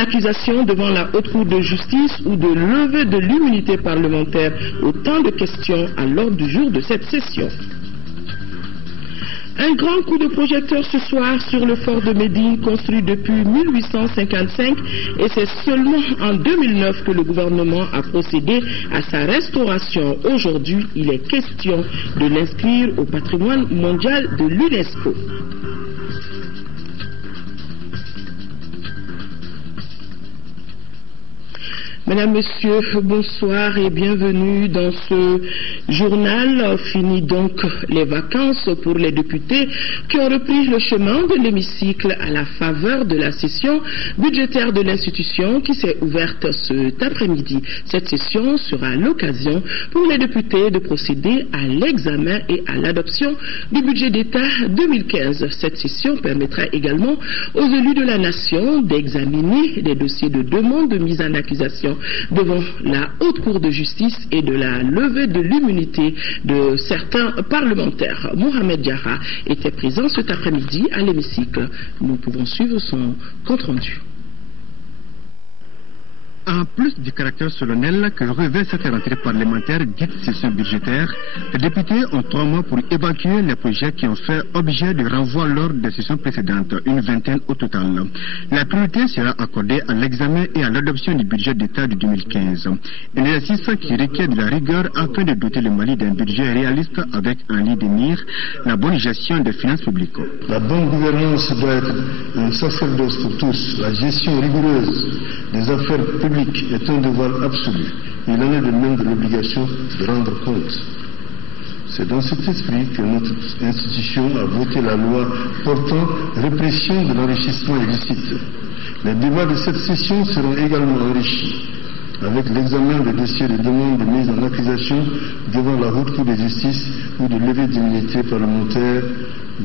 d'accusation devant la Haute Cour de justice ou de levée de l'immunité parlementaire. Autant de questions à l'ordre du jour de cette session. Un grand coup de projecteur ce soir sur le fort de Médine, construit depuis 1855, et c'est seulement en 2009 que le gouvernement a procédé à sa restauration. Aujourd'hui, il est question de l'inscrire au patrimoine mondial de l'UNESCO. Mesdames, Messieurs, bonsoir et bienvenue dans ce journal. Fini donc les vacances pour les députés qui ont repris le chemin de l'hémicycle à la faveur de la session budgétaire de l'institution qui s'est ouverte cet après-midi. Cette session sera l'occasion pour les députés de procéder à l'examen et à l'adoption du budget d'État 2015. Cette session permettra également aux élus de la nation d'examiner des dossiers de demande de mise en accusation devant la Haute Cour de justice et de la levée de l'immunité de certains parlementaires. Mohamed Diarra était présent cet après-midi à l'hémicycle. Nous pouvons suivre son compte-rendu. En plus du caractère solennel que revêt cette rentrée parlementaire dite session budgétaire, les députés ont 3 mois pour évacuer les projets qui ont fait objet de renvoi lors des sessions précédentes, une vingtaine au total. La priorité sera accordée à l'examen et à l'adoption du budget d'État de 2015. Un exercice qui requiert de la rigueur afin de doter le Mali d'un budget réaliste avec en ligne de mire la bonne gestion des finances publiques. La bonne gouvernance doit être un sacerdoce pour tous. La gestion rigoureuse des affaires publiques est un devoir absolu. Il en est de même de l'obligation de rendre compte. C'est dans cet esprit que notre institution a voté la loi portant répression de l'enrichissement illicite. Les débats de cette session seront également enrichis avec l'examen des dossiers de demande de mise en accusation devant la Haute Cour de justice ou de levée d'immunité parlementaire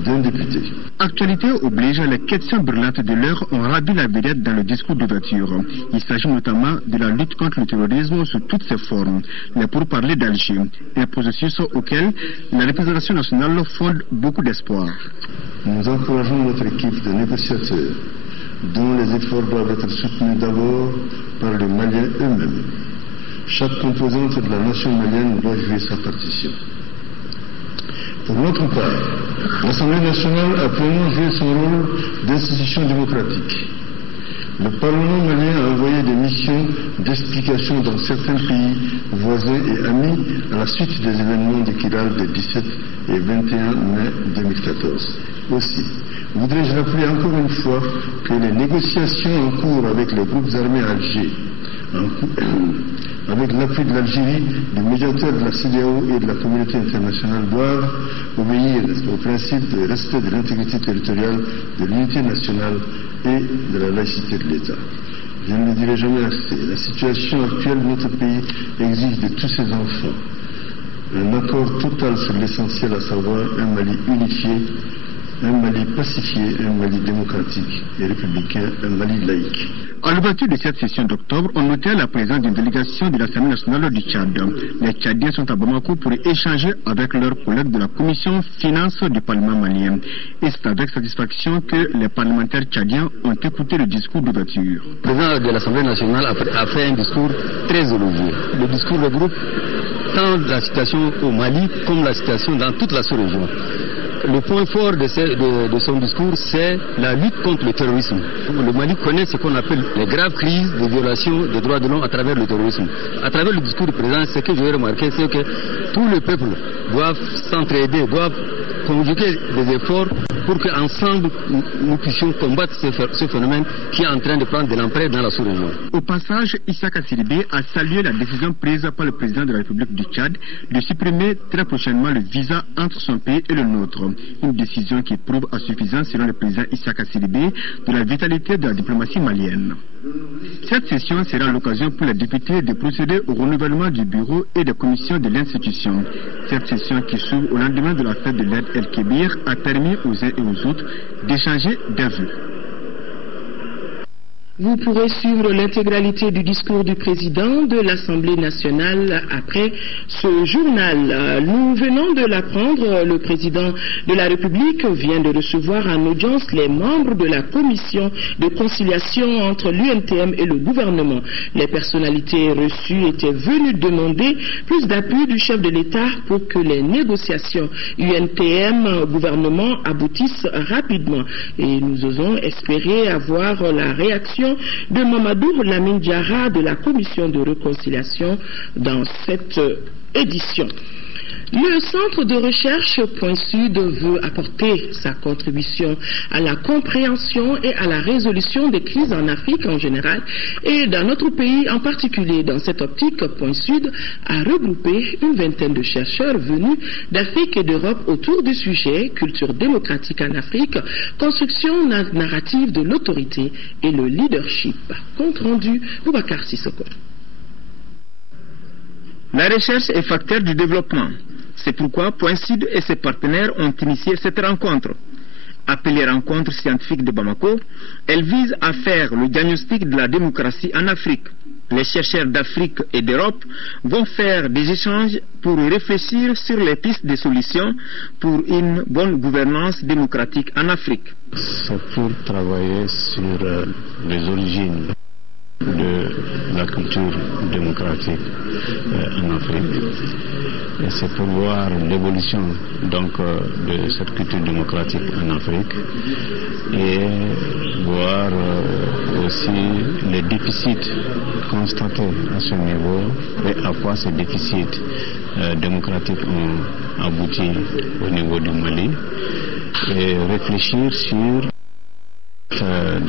d'un député. Actualité oblige, les questions brûlantes de l'heure ont ravi la vedette dans le discours d'ouverture. Il s'agit notamment de la lutte contre le terrorisme sous toutes ses formes, les pourparlers d'Alger, un processus auquel la représentation nationale fonde beaucoup d'espoir. Nous encourageons notre équipe de négociateurs, dont les efforts doivent être soutenus d'abord par les Maliens eux-mêmes. Chaque composante de la nation malienne doit jouer sa partition. Pour notre part, l'Assemblée nationale a pleinement joué son rôle d'institution démocratique. Le Parlement malien a envoyé des missions d'explication dans certains pays voisins et amis à la suite des événements de Kidal des 17 et 21 mai 2014. Aussi, voudrais-je rappeler encore une fois que les négociations en cours avec les groupes armés algériens, avec l'appui de l'Algérie, du médiateur de la CEDEAO et de la communauté internationale doivent obéir au principe de respect de l'intégrité territoriale, de l'unité nationale et de la laïcité de l'État. Je ne le dirai jamais assez. La situation actuelle de notre pays exige de tous ses enfants un accord total sur l'essentiel, à savoir un Mali unifié, un Mali pacifié, un Mali démocratique et républicain, un Mali laïque. À l'ouverture de cette session d'octobre, on notait la présence d'une délégation de l'Assemblée nationale du Tchad. Les Tchadiens sont à Bamako pour échanger avec leurs collègues de la commission finance du Parlement malien. Et c'est avec satisfaction que les parlementaires tchadiens ont écouté le discours d'ouverture. Le président de l'Assemblée nationale a fait un discours très élogieux. Le discours regroupe tant la situation au Mali comme la situation dans toute la sous-région. Le point fort de son discours, c'est la lutte contre le terrorisme. Le Mali connaît ce qu'on appelle les graves crises de violation des droits de l'homme à travers le terrorisme. À travers le discours du président, ce que j'ai remarqué, c'est que tous les peuples doivent s'entraider, doivent conjuguer des efforts pour qu'ensemble nous puissions combattre ce phénomène qui est en train de prendre de l'ampleur dans la sous-région. Au passage, Issaka Sidibé a salué la décision prise par le président de la République du Tchad de supprimer très prochainement le visa entre son pays et le nôtre. Une décision qui prouve à suffisance, selon le président Issaka Sidibé, de la vitalité de la diplomatie malienne. Cette session sera l'occasion pour les députés de procéder au renouvellement du bureau et des commissions de l'institution. Cette session qui s'ouvre au lendemain de la fête de l'Aïd el-Kébir a permis aux uns et aux autres d'échanger des vues. Vous pourrez suivre l'intégralité du discours du président de l'Assemblée nationale après ce journal. Nous venons de l'apprendre, le président de la République vient de recevoir en audience les membres de la commission de conciliation entre l'UNTM et le gouvernement. Les personnalités reçues étaient venues demander plus d'appui du chef de l'État pour que les négociations UNTM-gouvernement aboutissent rapidement. Et nous osons espérer avoir la réaction de Mamadou Lamine Diarra de la commission de réconciliation dans cette édition. Le centre de recherche Point Sud veut apporter sa contribution à la compréhension et à la résolution des crises en Afrique en général et dans notre pays en particulier. Dans cette optique, Point Sud a regroupé une vingtaine de chercheurs venus d'Afrique et d'Europe autour du sujet culture démocratique en Afrique, construction narrative de l'autorité et le leadership. Compte rendu, Boubacar Sissoko. La recherche est facteur du développement. C'est pourquoi Point Sud et ses partenaires ont initié cette rencontre. Appelée rencontre scientifique de Bamako, elle vise à faire le diagnostic de la démocratie en Afrique. Les chercheurs d'Afrique et d'Europe vont faire des échanges pour réfléchir sur les pistes de solutions pour une bonne gouvernance démocratique en Afrique. C'est pour travailler sur les origines de la culture démocratique en Afrique. Et c'est pour voir l'évolution de cette culture démocratique en Afrique et voir aussi les déficits constatés à ce niveau et à quoi ces déficits démocratiques ont abouti au niveau du Mali et réfléchir sur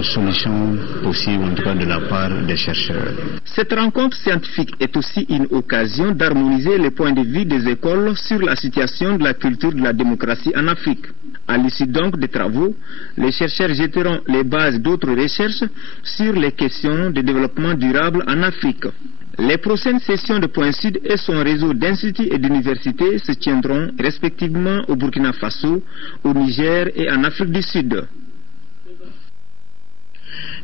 solutions possibles, en tout cas de la part des chercheurs. Cette rencontre scientifique est aussi une occasion d'harmoniser les points de vue des écoles sur la situation de la culture de la démocratie en Afrique. À l'issue donc des travaux, les chercheurs jetteront les bases d'autres recherches sur les questions de développement durable en Afrique. Les prochaines sessions de Point Sud et son réseau d'instituts et d'universités se tiendront respectivement au Burkina Faso, au Niger et en Afrique du Sud.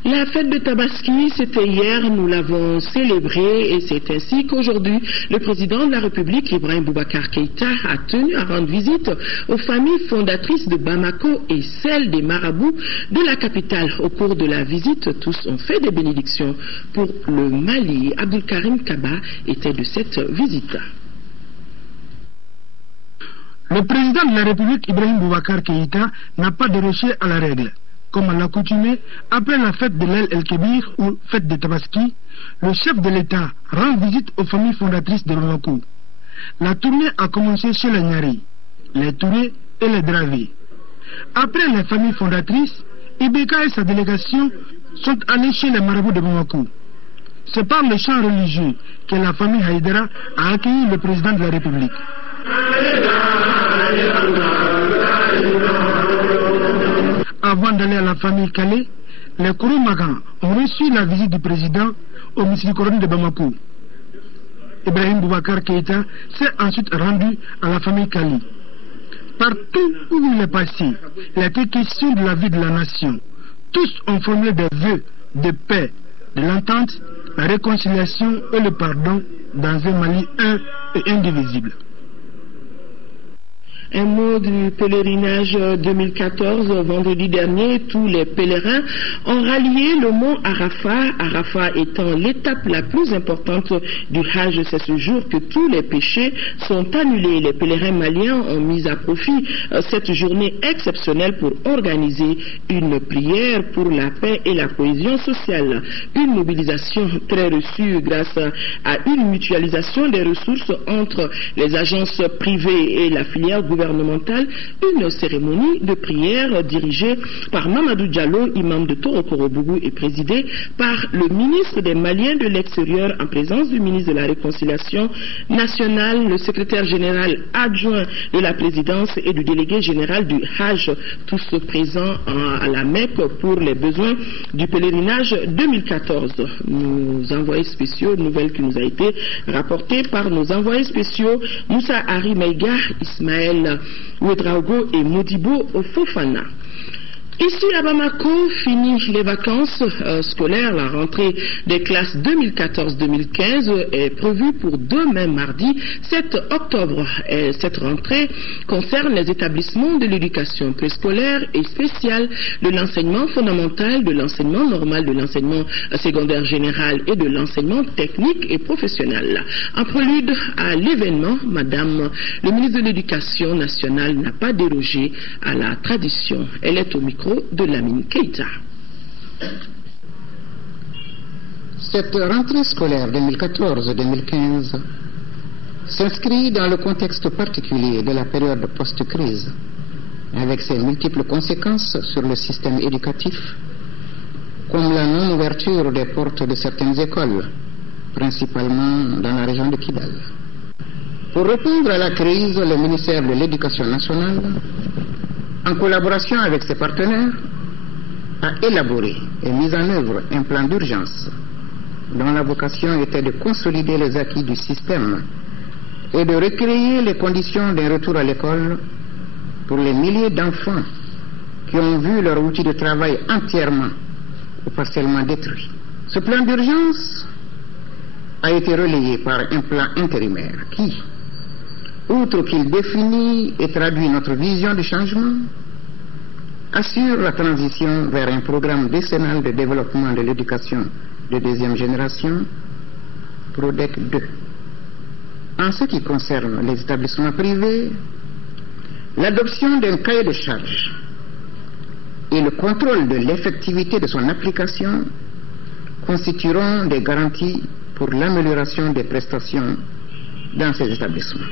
La fête de Tabaski, c'était hier, nous l'avons célébrée et c'est ainsi qu'aujourd'hui, le président de la République, Ibrahim Boubacar Keïta, a tenu à rendre visite aux familles fondatrices de Bamako et celles des marabouts de la capitale. Au cours de la visite, tous ont fait des bénédictions pour le Mali. Abdul Karim Kaba était de cette visite. Le président de la République, Ibrahim Boubacar Keïta, n'a pas déroché à la règle. Comme à l'accoutumée, après la fête de l'El El-Kébir ou fête de Tabaski, le chef de l'État rend visite aux familles fondatrices de Bamako. La tournée a commencé chez les Nyari, les Touré et les Dravé. Après les familles fondatrices, Ibeka et sa délégation sont allés chez les marabouts de Bamako. C'est par le chant religieux que la famille Haïdara a accueilli le président de la République. Avant d'aller à la famille Calais, les Kouroumagans ont reçu la visite du président au Misirikoroни de Bamako. Ibrahim Boubacar Keïta s'est ensuite rendu à la famille Kali. Partout où il est passé, il a été question de la vie de la nation. Tous ont formulé des vœux de paix, de l'entente, la réconciliation et le pardon dans un Mali un et indivisible. Un mot du pèlerinage 2014. Vendredi dernier, tous les pèlerins ont rallié le mont Arafat. Arafat étant l'étape la plus importante du Hajj, c'est ce jour que tous les péchés sont annulés. Les pèlerins maliens ont mis à profit cette journée exceptionnelle pour organiser une prière pour la paix et la cohésion sociale. Une mobilisation très reçue grâce à une mutualisation des ressources entre les agences privées et la filière gouvernementale. Une cérémonie de prière dirigée par Mamadou Diallo, imam de Torokorobougou, et présidée par le ministre des Maliens de l'extérieur en présence du ministre de la Réconciliation nationale, le secrétaire général adjoint de la présidence et du délégué général du Hajj, tous présents à la Mecque pour les besoins du pèlerinage 2014. Nos envoyés spéciaux, nouvelle qui nous a été rapportée par nos envoyés spéciaux Moussa Hari Maïga, Ismaël Ouedraogo et Modibo Fofana. Ici à Bamako, fini les vacances scolaires. La rentrée des classes 2014-2015 est prévue pour demain mardi 7 octobre. Et cette rentrée concerne les établissements de l'éducation préscolaire et spéciale, de l'enseignement fondamental, de l'enseignement normal, de l'enseignement secondaire général et de l'enseignement technique et professionnel. En prélude à l'événement, Madame le ministre de l'Éducation nationale n'a pas dérogé à la tradition. Elle est au micro de Lamine Keïta. Cette rentrée scolaire 2014-2015 s'inscrit dans le contexte particulier de la période post-crise, avec ses multiples conséquences sur le système éducatif, comme la non-ouverture des portes de certaines écoles, principalement dans la région de Kidal. Pour répondre à la crise, le ministère de l'Éducation nationale, en collaboration avec ses partenaires, a élaboré et mis en œuvre un plan d'urgence dont la vocation était de consolider les acquis du système et de recréer les conditions d'un retour à l'école pour les milliers d'enfants qui ont vu leur outil de travail entièrement ou partiellement détruit. Ce plan d'urgence a été relayé par un plan intérimaire qui, outre qu'il définit et traduit notre vision du changement, assure la transition vers un programme décennal de développement de l'éducation de deuxième génération, PRODEC 2. En ce qui concerne les établissements privés, l'adoption d'un cahier de charges et le contrôle de l'effectivité de son application constitueront des garanties pour l'amélioration des prestations dans ces établissements.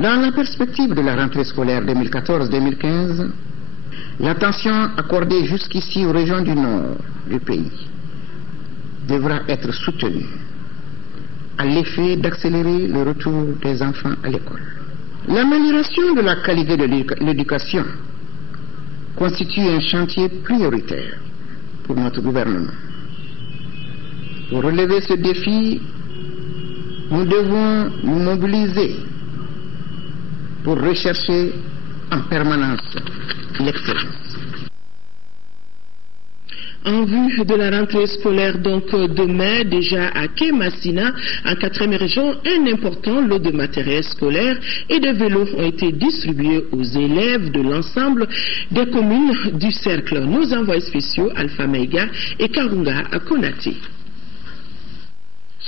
Dans la perspective de la rentrée scolaire 2014-2015, l'attention accordée jusqu'ici aux régions du nord du pays devra être soutenue à l'effet d'accélérer le retour des enfants à l'école. L'amélioration de la qualité de l'éducation constitue un chantier prioritaire pour notre gouvernement. Pour relever ce défi, nous devons nous mobiliser pour rechercher en permanence l'excellence. En vue de la rentrée scolaire donc demain, déjà à Kémassina, en 4e région, un important lot de matériel scolaire et de vélos ont été distribués aux élèves de l'ensemble des communes du cercle. Nos envoyés spéciaux Alpha Meiga et Karunga à Konati.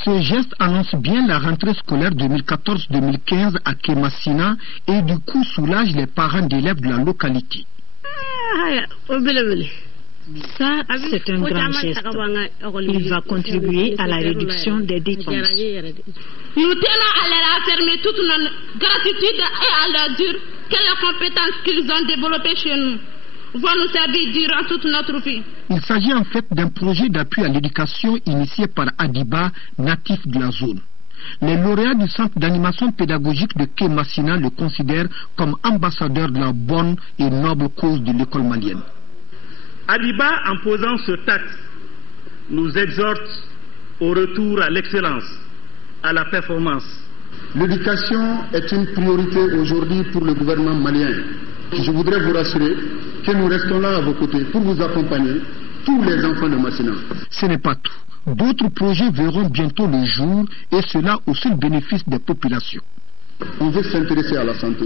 Ce geste annonce bien la rentrée scolaire 2014-2015 à Kémassina et du coup soulage les parents d'élèves de la localité. Ça, c'est un grand geste. Il va contribuer à la réduction des dépenses. Nous tenons à leur affirmer toute notre gratitude et à leur dire que les compétences qu'ils ont développées chez nous vont nous servir durant toute notre vie. Il s'agit en fait d'un projet d'appui à l'éducation initié par Adiba, natif de la zone. Les lauréats du centre d'animation pédagogique de Kémassina le considèrent comme ambassadeur de la bonne et noble cause de l'école malienne. Adiba, en posant ce acte, nous exhorte au retour à l'excellence, à la performance. L'éducation est une priorité aujourd'hui pour le gouvernement malien. Je voudrais vous rassurer que nous restons là à vos côtés pour vous accompagner, tous les enfants de Massina. Ce n'est pas tout. D'autres projets verront bientôt le jour et cela au seul bénéfice des populations. On veut s'intéresser à la santé,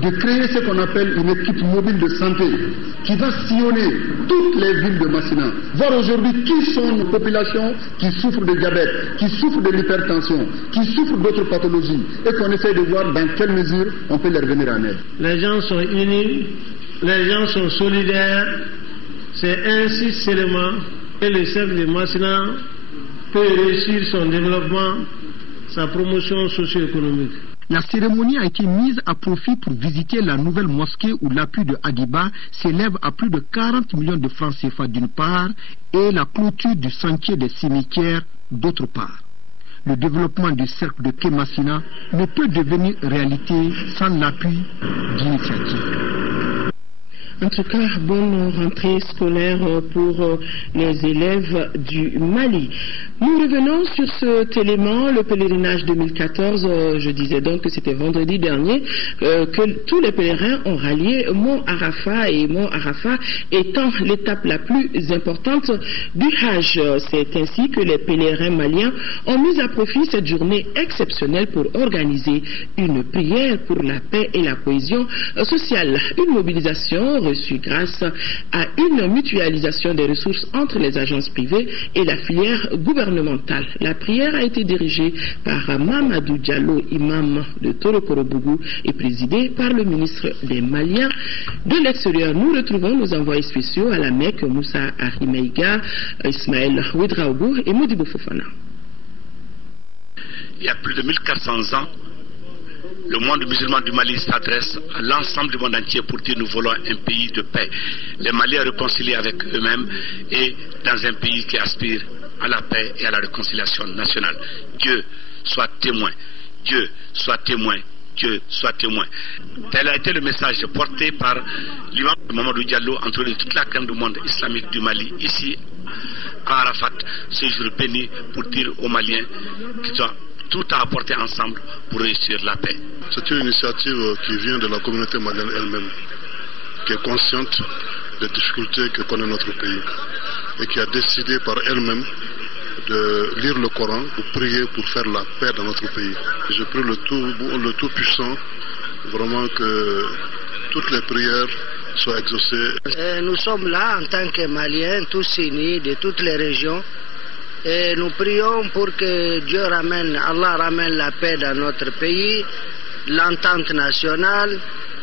de créer ce qu'on appelle une équipe mobile de santé qui va sillonner toutes les villes de Massina, voir aujourd'hui qui sont nos populations qui souffrent de diabète, qui souffrent de l'hypertension, qui souffrent d'autres pathologies et qu'on essaie de voir dans quelle mesure on peut leur venir en aide. Les gens sont unis, les gens sont solidaires, c'est ainsi seulement que le cercle de Massina peut réussir son développement, sa promotion socio-économique. La cérémonie a été mise à profit pour visiter la nouvelle mosquée où l'appui de Adiba s'élève à plus de 40 millions de francs CFA d'une part et la clôture du sentier des cimetières d'autre part. Le développement du cercle de Kémassina ne peut devenir réalité sans l'appui d'initiatives. En tout cas, bonne rentrée scolaire pour les élèves du Mali. Nous revenons sur cet élément, le pèlerinage 2014. Je disais donc que c'était vendredi dernier que tous les pèlerins ont rallié Mont Arafat, et Mont Arafat étant l'étape la plus importante du Hajj. C'est ainsi que les pèlerins maliens ont mis à profit cette journée exceptionnelle pour organiser une prière pour la paix et la cohésion sociale. Une mobilisation reçue grâce à une mutualisation des ressources entre les agences privées et la filière gouvernementale. La prière a été dirigée par Mamadou Diallo, imam de Torokorobougou, et présidée par le ministre des Maliens de l'extérieur. Nous retrouvons nos envoyés spéciaux à la Mecque, Moussa Ahimeïga, Ismaël Ouedraogo et Modibo Fofana. Il y a plus de 1400 ans, le monde musulman du Mali s'adresse à l'ensemble du monde entier pour dire nous voulons un pays de paix. Les Maliens réconciliés avec eux-mêmes et dans un pays qui aspire à la paix et à la réconciliation nationale. Dieu soit témoin. Dieu soit témoin. Dieu soit témoin. Tel a été le message porté par l'imam Mamadou Diallo, entouré de toute la crème du monde islamique du Mali, ici à Arafat, ce jour béni pour dire aux Maliens qu'ils ont tout à apporter ensemble pour réussir la paix. C'est une initiative qui vient de la communauté malienne elle-même, qui est consciente des difficultés que connaît notre pays et qui a décidé par elle-même de lire le Coran pour prier pour faire la paix dans notre pays. Je prie le Tout-Puissant vraiment que toutes les prières soient exaucées. Nous sommes là en tant que Maliens, tous unis de toutes les régions. Et nous prions pour que Dieu Allah ramène la paix dans notre pays, l'entente nationale,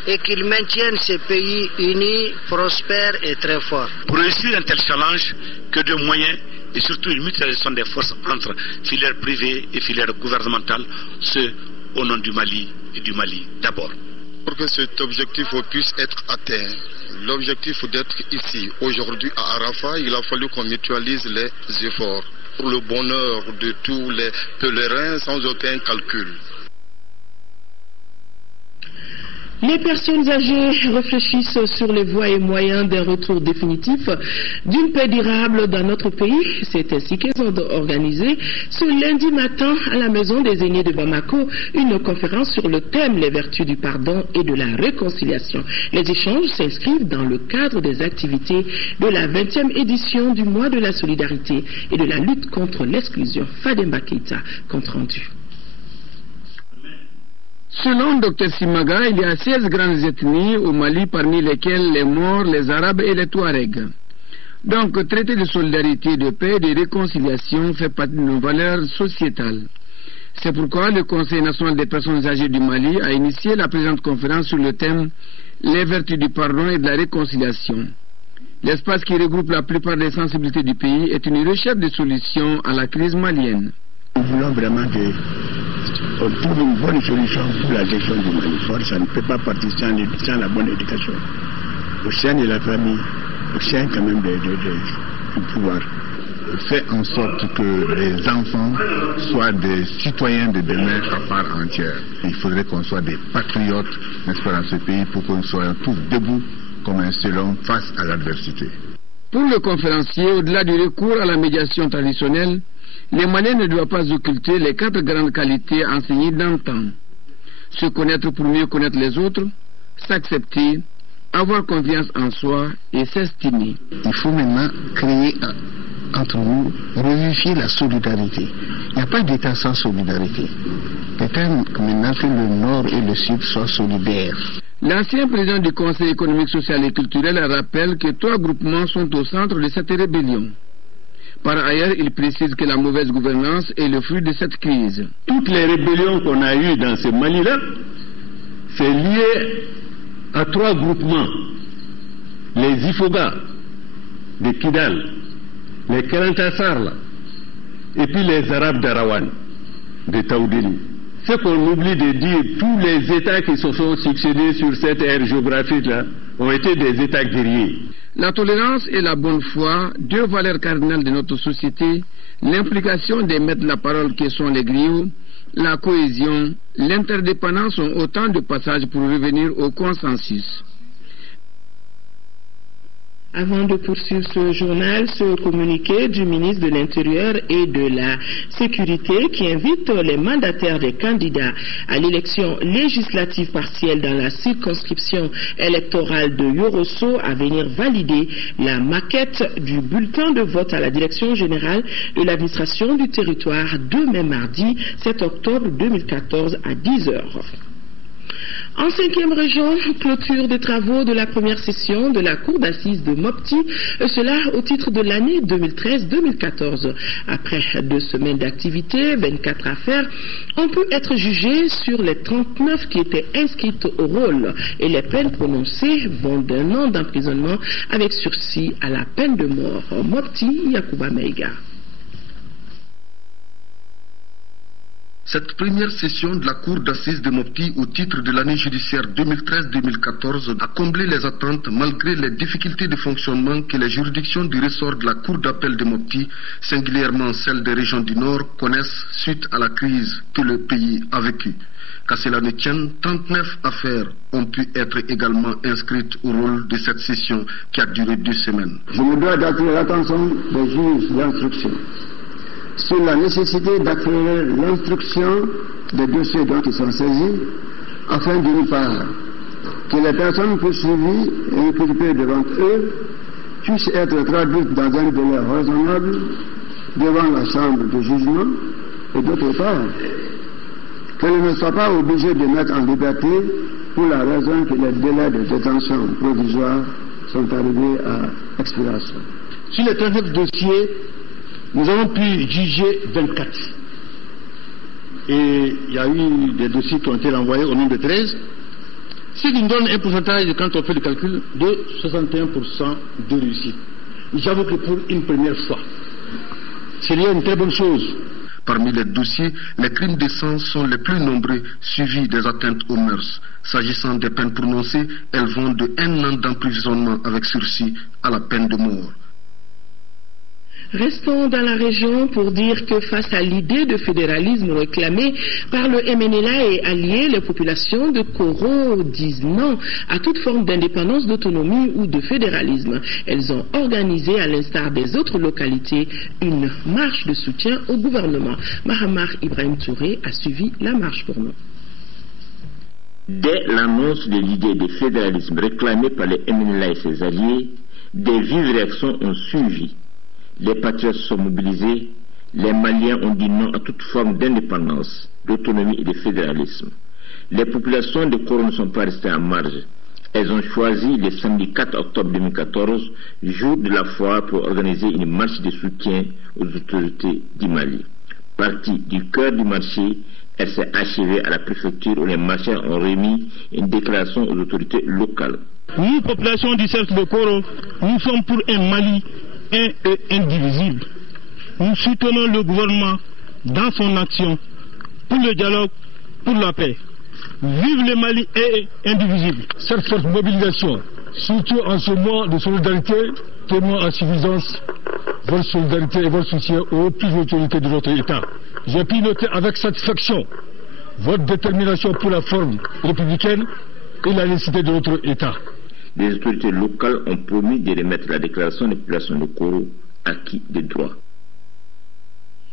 et qu'il maintienne ce pays uni, prospère et très fort. Pour réussir un tel challenge, que de moyens et surtout une mutualisation des forces entre filières privées et filières gouvernementales, ce au nom du Mali et du Mali d'abord. Pour que cet objectif puisse être atteint, l'objectif d'être ici aujourd'hui à Arafat, il a fallu qu'on mutualise les efforts pour le bonheur de tous les pèlerins sans aucun calcul. Les personnes âgées réfléchissent sur les voies et moyens d'un retour définitif d'une paix durable dans notre pays. C'est ainsi qu'elles ont organisé ce lundi matin à la Maison des Aînés de Bamako une conférence sur le thème les vertus du pardon et de la réconciliation. Les échanges s'inscrivent dans le cadre des activités de la 20e édition du mois de la solidarité et de la lutte contre l'exclusion. Fademba Keita, compte rendu. Selon Dr Simaga, il y a 16 grandes ethnies au Mali, parmi lesquelles les Maures, les Arabes et les Touaregs. Donc, traiter de solidarité, de paix et de réconciliation fait partie de nos valeurs sociétales. C'est pourquoi le Conseil national des personnes âgées du Mali a initié la présente conférence sur le thème « Les vertus du pardon et de la réconciliation ». L'espace qui regroupe la plupart des sensibilités du pays est une recherche de solutions à la crise malienne. Nous voulons vraiment qu'on trouve une bonne solution pour la gestion du Mali. Ça ne peut pas partir sans la bonne éducation. Au sein de la famille, au sein quand même du pouvoir. Fait en sorte que les enfants soient des citoyens de demain à part entière. Il faudrait qu'on soit des patriotes, n'est-ce pas, dans ce pays pour qu'on soit tous debout comme un seul homme face à l'adversité. Pour le conférencier, au-delà du recours à la médiation traditionnelle, les Maliens ne doivent pas occulter les 4 grandes qualités enseignées d'antan. Se connaître pour mieux connaître les autres, s'accepter, avoir confiance en soi et s'estimer. Il faut maintenant créer entre nous, revivifier la solidarité. Il n'y a pas d'État sans solidarité. Peut-être que maintenant que le Nord et le Sud soient solidaires. L'ancien président du Conseil économique, social et culturel rappelle que 3 groupements sont au centre de cette rébellion. Par ailleurs, il précise que la mauvaise gouvernance est le fruit de cette crise. Toutes les rébellions qu'on a eues dans ce Mali-là, c'est lié à 3 groupements. Les Ifoga de Kidal, les Kerantassar, et puis les Arabes d'Arawan, de Taoudeli. Ce qu'on oublie de dire, tous les États qui se sont succédés sur cette aire géographique-là ont été des États guerriers. La tolérance et la bonne foi, 2 valeurs cardinales de notre société, l'implication des maîtres de la parole que sont les griots, la cohésion, l'interdépendance sont autant de passages pour revenir au consensus. Avant de poursuivre ce journal, ce communiqué du ministre de l'Intérieur et de la Sécurité qui invite les mandataires des candidats à l'élection législative partielle dans la circonscription électorale de Yorosso à venir valider la maquette du bulletin de vote à la Direction générale de l'administration du territoire demain mardi 7 octobre 2014 à 10h. En 5e région, clôture des travaux de la première session de la Cour d'assises de Mopti, cela au titre de l'année 2013-2014. Après 2 semaines d'activité, 24 affaires ont pu être jugées sur les 39 qui étaient inscrites au rôle et les peines prononcées vont d'1 an d'emprisonnement avec sursis à la peine de mort. Mopti, Yacouba Meiga. Cette première session de la Cour d'assises de Mopti au titre de l'année judiciaire 2013-2014 a comblé les attentes malgré les difficultés de fonctionnement que les juridictions du ressort de la Cour d'appel de Mopti, singulièrement celles des régions du Nord, connaissent suite à la crise que le pays a vécue. Qu'à cela ne tienne, 39 affaires ont pu être également inscrites au rôle de cette session qui a duré 2 semaines. Je me dois d'attirer l'attention des juges d'instruction sur la nécessité d'accélérer l'instruction des dossiers dont ils sont saisis, afin d'une part que les personnes poursuivies et inculpées devant eux puissent être traduites dans un délai raisonnable devant la chambre de jugement, et d'autre part qu'elles ne soient pas obligées de mettre en liberté pour la raison que les délais de détention provisoire sont arrivés à expiration. Sur les 39 dossiers, nous avons pu juger 24. Et il y a eu des dossiers qui ont été renvoyés au nombre de 13. Ce qui nous donne un pourcentage, quand on fait le calcul, de 61% de réussite. J'avoue que pour une première fois, c'est une très bonne chose. Parmi les dossiers, les crimes de sang sont les plus nombreux, suivis des atteintes aux mœurs. S'agissant des peines prononcées, elles vont de 1 an d'emprisonnement avec sursis à la peine de mort. Restons dans la région pour dire que face à l'idée de fédéralisme réclamée par le MNLA et alliés, les populations de Koro disent non à toute forme d'indépendance, d'autonomie ou de fédéralisme. Elles ont organisé, à l'instar des autres localités, une marche de soutien au gouvernement. Mahamar Ibrahim Touré a suivi la marche pour nous. Dès l'annonce de l'idée de fédéralisme réclamée par le MNLA et ses alliés, des vives réactions ont suivi. Les patriotes sont mobilisés, les Maliens ont dit non à toute forme d'indépendance, d'autonomie et de fédéralisme. Les populations de Koro ne sont pas restées en marge. Elles ont choisi le samedi 4 octobre 2014, jour de la foire, pour organiser une marche de soutien aux autorités du Mali. Partie du cœur du marché, elle s'est achevée à la préfecture où les marcheurs ont remis une déclaration aux autorités locales. Nous, population du cercle de Koro, nous sommes pour un Mali un et indivisible. Nous soutenons le gouvernement dans son action pour le dialogue, pour la paix. Vive le Mali est indivisible. Cette forte mobilisation, surtout en ce mois de solidarité, témoigne à suffisance votre solidarité et votre soutien aux plus autorités de notre État. J'ai pu noter avec satisfaction votre détermination pour la forme républicaine et la nécessité de notre État. Les autorités locales ont promis de remettre la déclaration des populations de Koro acquis des droits.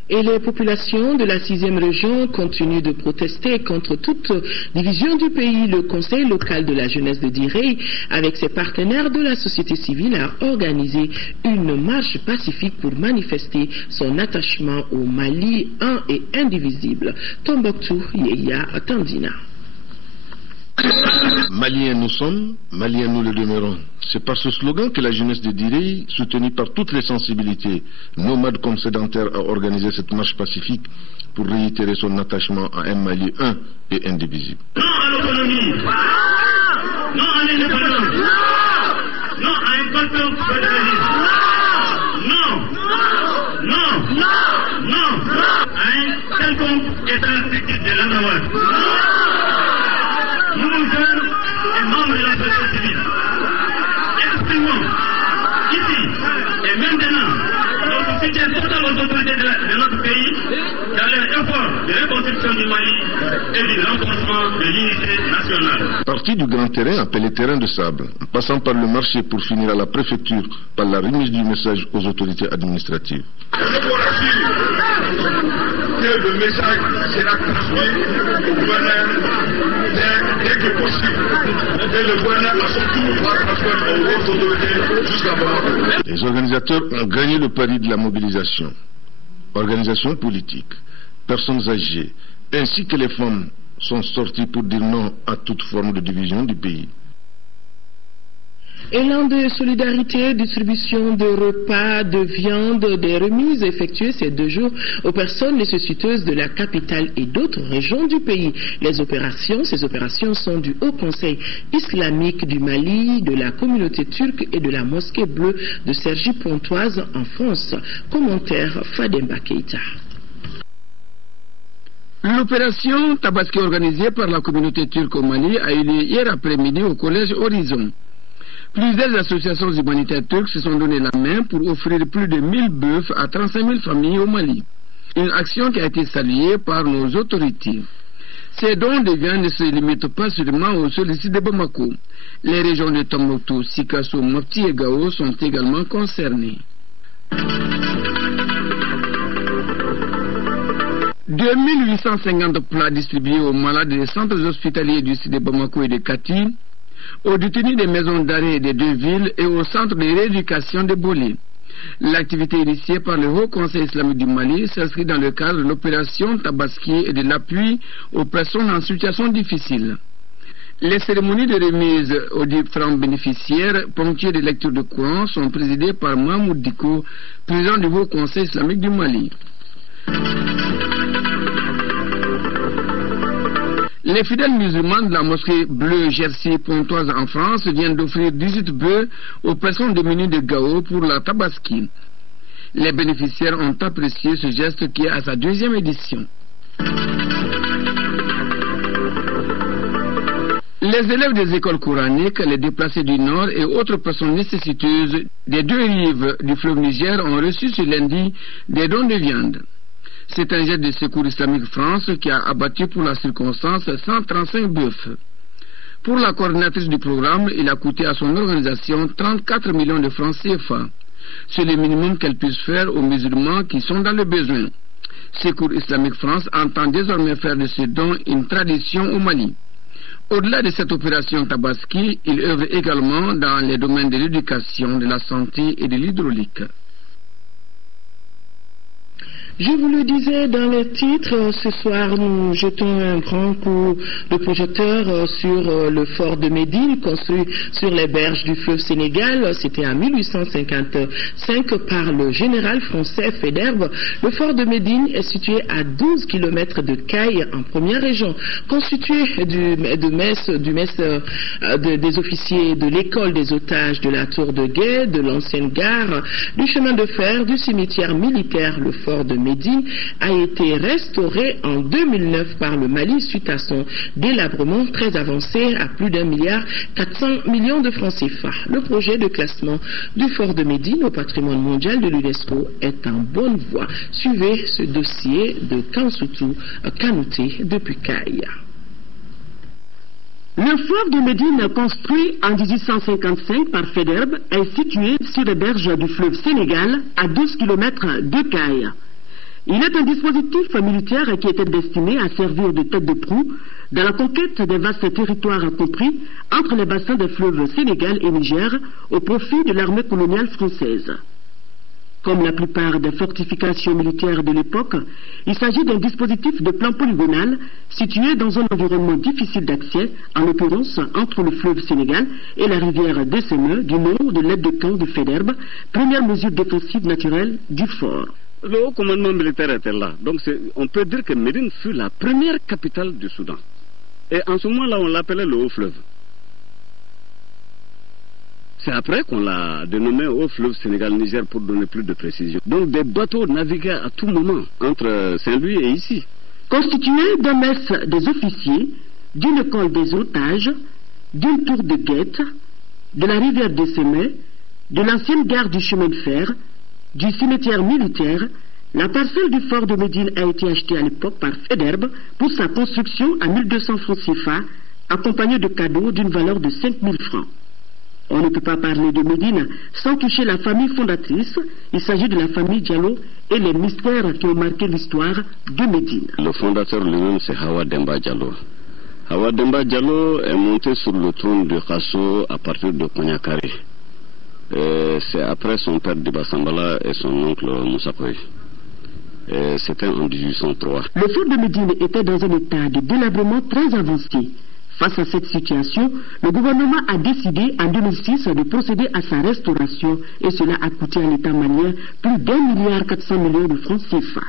Et les populations de la 6e région continuent de protester contre toute division du pays. Le Conseil local de la jeunesse de Direy, avec ses partenaires de la société civile, a organisé une marche pacifique pour manifester son attachement au Mali un et indivisible. Tombouctou, Yeya, Tandina. Maliens nous sommes, Maliens nous le demeurons. C'est par ce slogan que la jeunesse de Direy, soutenue par toutes les sensibilités, nomades comme sédentaires, a organisé cette marche pacifique pour réitérer son attachement à un Mali un et indivisible. Non à l'autonomie, non à l'indépendance, non à un quelconque fédéralisme, non à un quelconque état fictif de l'Anawad. Nous, jeunes et membres de la société civile, exprimons ici et maintenant notre soutien total aux autorités de notre pays dans leur effort de reconstruction du Mali et du renforcement de l'unité nationale. Parti du grand terrain appelé terrain de sable, en passant par le marché pour finir à la préfecture par la remise du message aux autorités administratives. Que le message sera transmis au gouverneur dès que possible. Et le gouverneur à son tour va transmettre aux autorités jusqu'à Bamako. Les organisateurs ont gagné le pari de la mobilisation. Organisations politiques, personnes âgées, ainsi que les femmes sont sorties pour dire non à toute forme de division du pays. Élan de solidarité, distribution de repas, de viande, des remises effectuées ces 2 jours aux personnes nécessiteuses de la capitale et d'autres régions du pays. Ces opérations sont du Haut Conseil islamique du Mali, de la communauté turque et de la mosquée bleue de Cergy-Pontoise en France. Commentaire Fademba Keita. L'opération Tabaski organisée par la communauté turque au Mali a eu lieu hier après-midi au collège Horizon. Plusieurs associations humanitaires turques se sont donné la main pour offrir plus de 1000 bœufs à 35 000 familles au Mali. Une action qui a été saluée par nos autorités. Ces dons de viande ne se limitent pas seulement au seul ici de Bamako. Les régions de Tombouctou, Sikasso, Mopti et Gao sont également concernées. 2850 plats distribués aux malades des centres hospitaliers du sud de Bamako et de Kati, aux détenus des maisons d'arrêt des 2 villes et au centre de rééducation de Bolé. L'activité initiée par le Haut Conseil islamique du Mali s'inscrit dans le cadre de l'opération Tabaski et de l'appui aux personnes en situation difficile. Les cérémonies de remise aux différents bénéficiaires, ponctuées de lecture de Coran, sont présidées par Mahmoud Diko, président du Haut Conseil islamique du Mali. Les fidèles musulmans de la mosquée bleue Cergy-Pontoise en France viennent d'offrir 18 bœufs aux personnes démunies de Gao pour la Tabaski. Les bénéficiaires ont apprécié ce geste qui est à sa 2e édition. Les élèves des écoles coraniques, les déplacés du Nord et autres personnes nécessiteuses des 2 rives du fleuve Niger ont reçu ce lundi des dons de viande. C'est un geste de Secours Islamique France qui a abattu pour la circonstance 135 bœufs. Pour la coordinatrice du programme, il a coûté à son organisation 34 millions de francs CFA. C'est le minimum qu'elle puisse faire aux musulmans qui sont dans le besoin. Secours Islamique France entend désormais faire de ce don une tradition au Mali. Au-delà de cette opération Tabaski, il œuvre également dans les domaines de l'éducation, de la santé et de l'hydraulique. Je vous le disais dans les titres, ce soir nous jetons un grand coup de projecteur sur le fort de Médine, construit sur les berges du fleuve Sénégal. C'était en 1855 par le général français Faidherbe. Le fort de Médine est situé à 12 km de Caille, en première région, constitué des officiers de l'école des otages de la tour de guet, de l'ancienne gare, du chemin de fer, du cimetière militaire. Le fort de Médine a été restauré en 2009 par le Mali suite à son délabrement très avancé à plus d'1,4 milliard de francs CFA. Le projet de classement du fort de Médine au patrimoine mondial de l'UNESCO est en bonne voie. Suivez ce dossier de Kansoutou Kanouté depuis Caille. Le fort de Médine, construit en 1855 par Faidherbe, est situé sur les berges du fleuve Sénégal, à 12 km de Caille. Il est un dispositif militaire qui était destiné à servir de tête de proue dans la conquête des vastes territoires compris entre les bassins des fleuves Sénégal et Niger au profit de l'armée coloniale française. Comme la plupart des fortifications militaires de l'époque, il s'agit d'un dispositif de plan polygonal situé dans un environnement difficile d'accès, en l'occurrence entre le fleuve Sénégal et la rivière Dessemeux, du nom de l'aide de camp de Faidherbe, première mesure défensive naturelle du fort. Le haut commandement militaire était là, donc on peut dire que Médine fut la première capitale du Soudan. Et en ce moment-là, on l'appelait le haut fleuve. C'est après qu'on l'a dénommé Haut Fleuve Sénégal-Niger pour donner plus de précision. Donc des bateaux naviguaient à tout moment entre Saint-Louis et ici. Constitué d'un mess des officiers, d'une école des otages, d'une tour de guette, de la rivière des Semets, de l'ancienne gare du chemin de fer, du cimetière militaire, la parcelle du fort de Médine a été achetée à l'époque par Federbe pour sa construction à 1200 francs CFA, accompagnée de cadeaux d'une valeur de 5000 francs. On ne peut pas parler de Médine sans toucher la famille fondatrice. Il s'agit de la famille Diallo et les mystères qui ont marqué l'histoire de Médine. Le fondateur lui-même, c'est Hawa Demba Diallo. Hawa Demba Diallo est monté sur le trône de Khasso à partir de Konyakari. C'est après son père Diba Sambala et son oncle Moussa Koy. C'était en 1803. Le fort de Médine était dans un état de délabrement très avancé. Face à cette situation, le gouvernement a décidé en 2006 de procéder à sa restauration et cela a coûté à l'État malien plus d'1,4 milliard de francs CFA.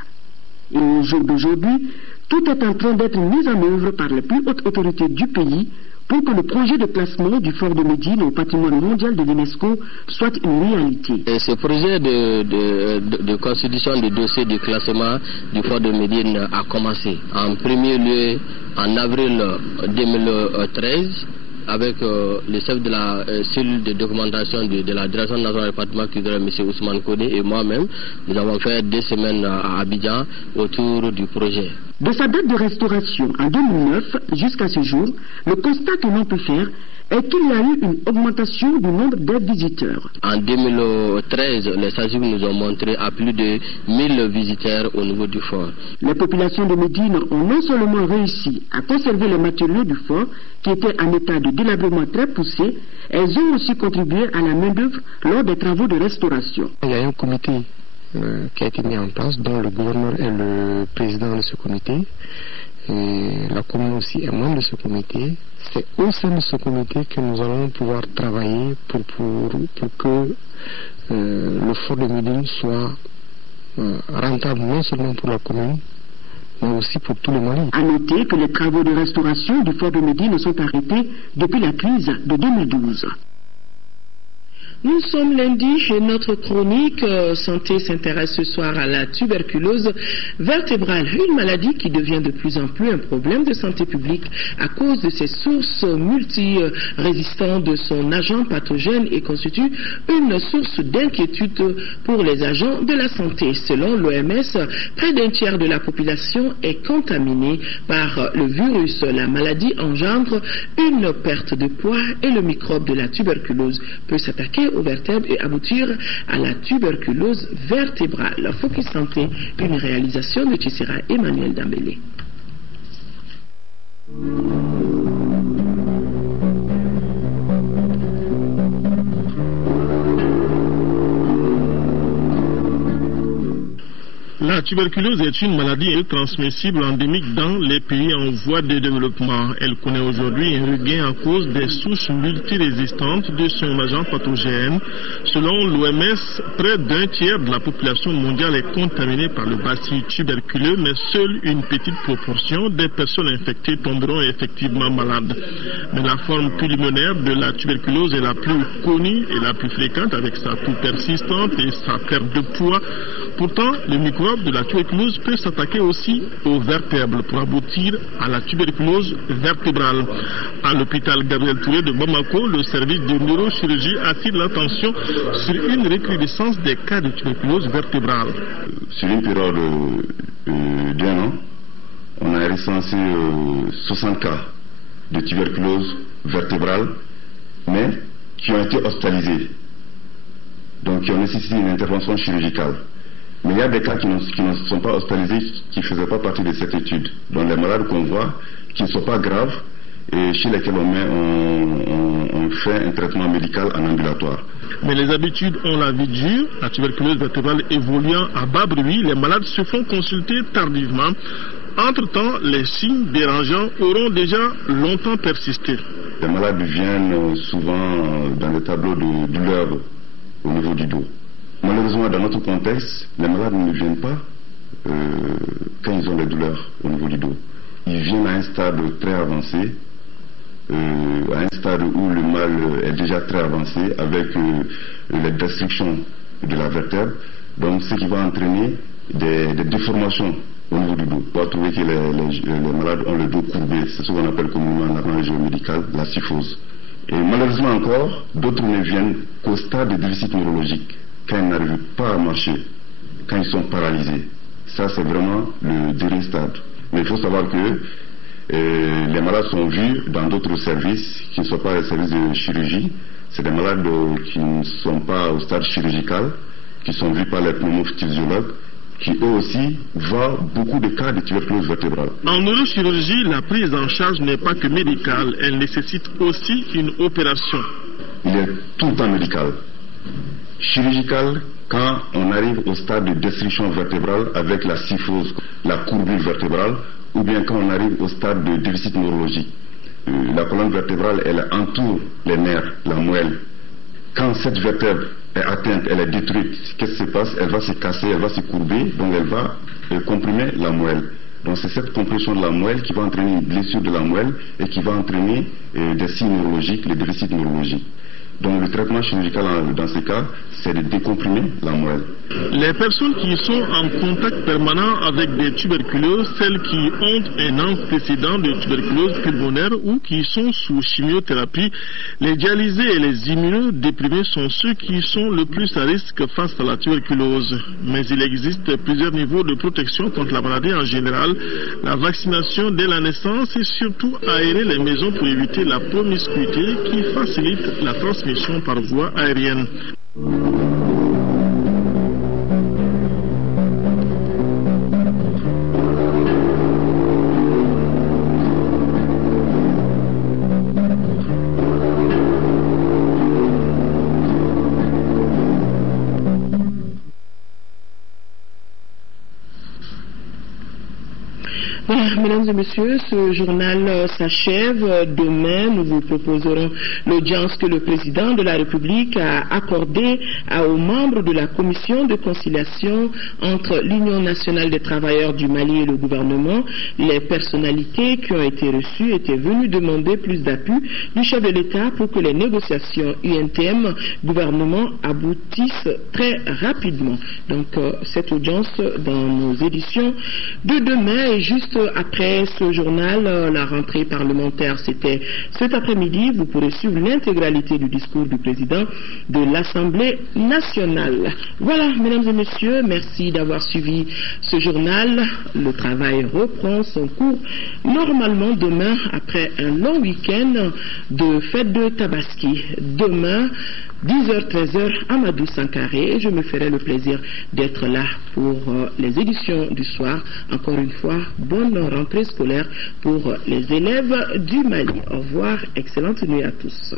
Et au jour d'aujourd'hui, tout est en train d'être mis en œuvre par les plus hautes autorités du pays pour que le projet de classement du fort de Médine au patrimoine mondial de l'UNESCO soit une réalité. Et ce projet de constitution du dossier de classement du fort de Médine a commencé en premier lieu en avril 2013 avec le chef de la cellule de documentation de la Direction nationale du département culturel, M. Ousmane Kodé, et moi-même. Nous avons fait 2 semaines à Abidjan autour du projet. De sa date de restauration en 2009 jusqu'à ce jour, le constat que l'on peut faire est qu'il y a eu une augmentation du nombre de visiteurs. En 2013, les statistiques nous ont montré à plus de 1000 visiteurs au niveau du fort. Les populations de Médine ont non seulement réussi à conserver les matériaux du fort, qui étaient en état de délabrement très poussé, elles ont aussi contribué à la main-d'œuvre lors des travaux de restauration. Il y a un comité qui a été mis en place, dont le gouverneur est le président de ce comité. Et la commune aussi est membre de ce comité. C'est au sein de ce comité que nous allons pouvoir travailler pour que le fort de Médine soit rentable non seulement pour la commune, mais aussi pour tout le Mali. À noter que les travaux de restauration du fort de Médine sont arrêtés depuis la crise de 2012. Nous sommes lundi et notre chronique santé s'intéresse ce soir à la tuberculose vertébrale, une maladie qui devient de plus en plus un problème de santé publique à cause de ses sources multirésistantes de son agent pathogène et constitue une source d'inquiétude pour les agents de la santé. Selon l'OMS, près d'un tiers de la population est contaminée par le virus. La maladie engendre une perte de poids et le microbe de la tuberculose peut s'attaquer aux vertèbres et aboutir à la tuberculose vertébrale. Focus Santé, une réalisation de Tissera Emmanuel Dambélé. La tuberculose est une maladie transmissible endémique dans les pays en voie de développement. Elle connaît aujourd'hui un regain à cause des souches multirésistantes de son agent pathogène. Selon l'OMS, près d'un tiers de la population mondiale est contaminée par le bacille tuberculeux, mais seule une petite proportion des personnes infectées tomberont effectivement malades. Mais la forme pulmonaire de la tuberculose est la plus connue et la plus fréquente, avec sa toux persistante et sa perte de poids. Pourtant, le microbe de la tuberculose peut s'attaquer aussi aux vertèbres pour aboutir à la tuberculose vertébrale. À l'hôpital Gabriel Touré de Bamako, le service de neurochirurgie attire l'attention sur une recrudescence des cas de tuberculose vertébrale. Sur une période d'1 an, on a recensé 60 cas de tuberculose vertébrale, mais qui ont été hospitalisés, donc qui ont nécessité une intervention chirurgicale. Mais il y a des cas qui ne sont pas hospitalisés, qui ne faisaient pas partie de cette étude. Donc les malades qu'on voit, qui ne sont pas graves, et chez lesquels on fait un traitement médical en ambulatoire. Mais les habitudes ont la vie dure. La tuberculose vertébrale évoluant à bas bruit, les malades se font consulter tardivement. Entre-temps, les signes dérangeants auront déjà longtemps persisté. Les malades viennent souvent dans des tableaux de douleur au niveau du dos. Malheureusement, dans notre contexte, les malades ne viennent pas quand ils ont des douleurs au niveau du dos. Ils viennent à un stade très avancé, à un stade où le mal est déjà très avancé, avec les destructions de la vertèbre, donc ce qui va entraîner des déformations au niveau du dos. On va trouver que les malades ont le dos courbé, c'est ce qu'on appelle communément en arrangement médical la kyphose. Et malheureusement encore, d'autres ne viennent qu'au stade de déficit neurologique. quand ils n'arrivent pas à marcher, quand ils sont paralysés. Ça, c'est vraiment le dernier stade. Mais il faut savoir que les malades sont vus dans d'autres services qui ne sont pas les services de chirurgie. C'est des malades qui ne sont pas au stade chirurgical, qui sont vus par les pneumophysiologues, qui eux aussi voient beaucoup de cas de tuberculose vertébrale. En neurochirurgie, la prise en charge n'est pas que médicale, elle nécessite aussi une opération. Il est tout le temps médical. Chirurgical, quand on arrive au stade de destruction vertébrale avec la cyphose, la courbure vertébrale, ou bien quand on arrive au stade de déficit neurologique. La colonne vertébrale, elle entoure les nerfs, la moelle. Quand cette vertèbre est atteinte, elle est détruite, qu'est-ce qui se passe? Elle va se casser, elle va se courber, donc elle va comprimer la moelle. Donc c'est cette compression de la moelle qui va entraîner une blessure de la moelle et qui va entraîner des signes neurologiques, les déficits neurologiques. Donc le traitement chirurgical dans ces cas, c'est de décomprimer la moelle. Les personnes qui sont en contact permanent avec des tuberculoses, celles qui ont un antécédent de tuberculose pulmonaire ou qui sont sous chimiothérapie, les dialysés et les immunodéprimés sont ceux qui sont le plus à risque face à la tuberculose. Mais il existe plusieurs niveaux de protection contre la maladie en général, la vaccination dès la naissance et surtout aérer les maisons pour éviter la promiscuité qui facilite la transmission par voie aérienne. Voilà, mesdames et messieurs, ce journal s'achève. Demain, nous vous proposerons l'audience que le président de la République a accordée aux membres de la commission de conciliation entre l'Union nationale des travailleurs du Mali et le gouvernement. Les personnalités qui ont été reçues étaient venues demander plus d'appui du chef de l'État pour que les négociations UNTM-gouvernement aboutissent très rapidement. Donc, cette audience dans nos éditions de demain est juste après ce journal. La rentrée parlementaire, c'était cet après-midi. Vous pourrez suivre l'intégralité du discours du président de l'Assemblée nationale. Voilà, mesdames et messieurs, merci d'avoir suivi ce journal. Le travail reprend son cours normalement demain, après un long week-end de fête de Tabaski. Demain, 10h-13h, Amadou Sankaré, je me ferai le plaisir d'être là pour les éditions du soir. Encore une fois, bonne rentrée scolaire pour les élèves du Mali. Au revoir, excellente nuit à tous.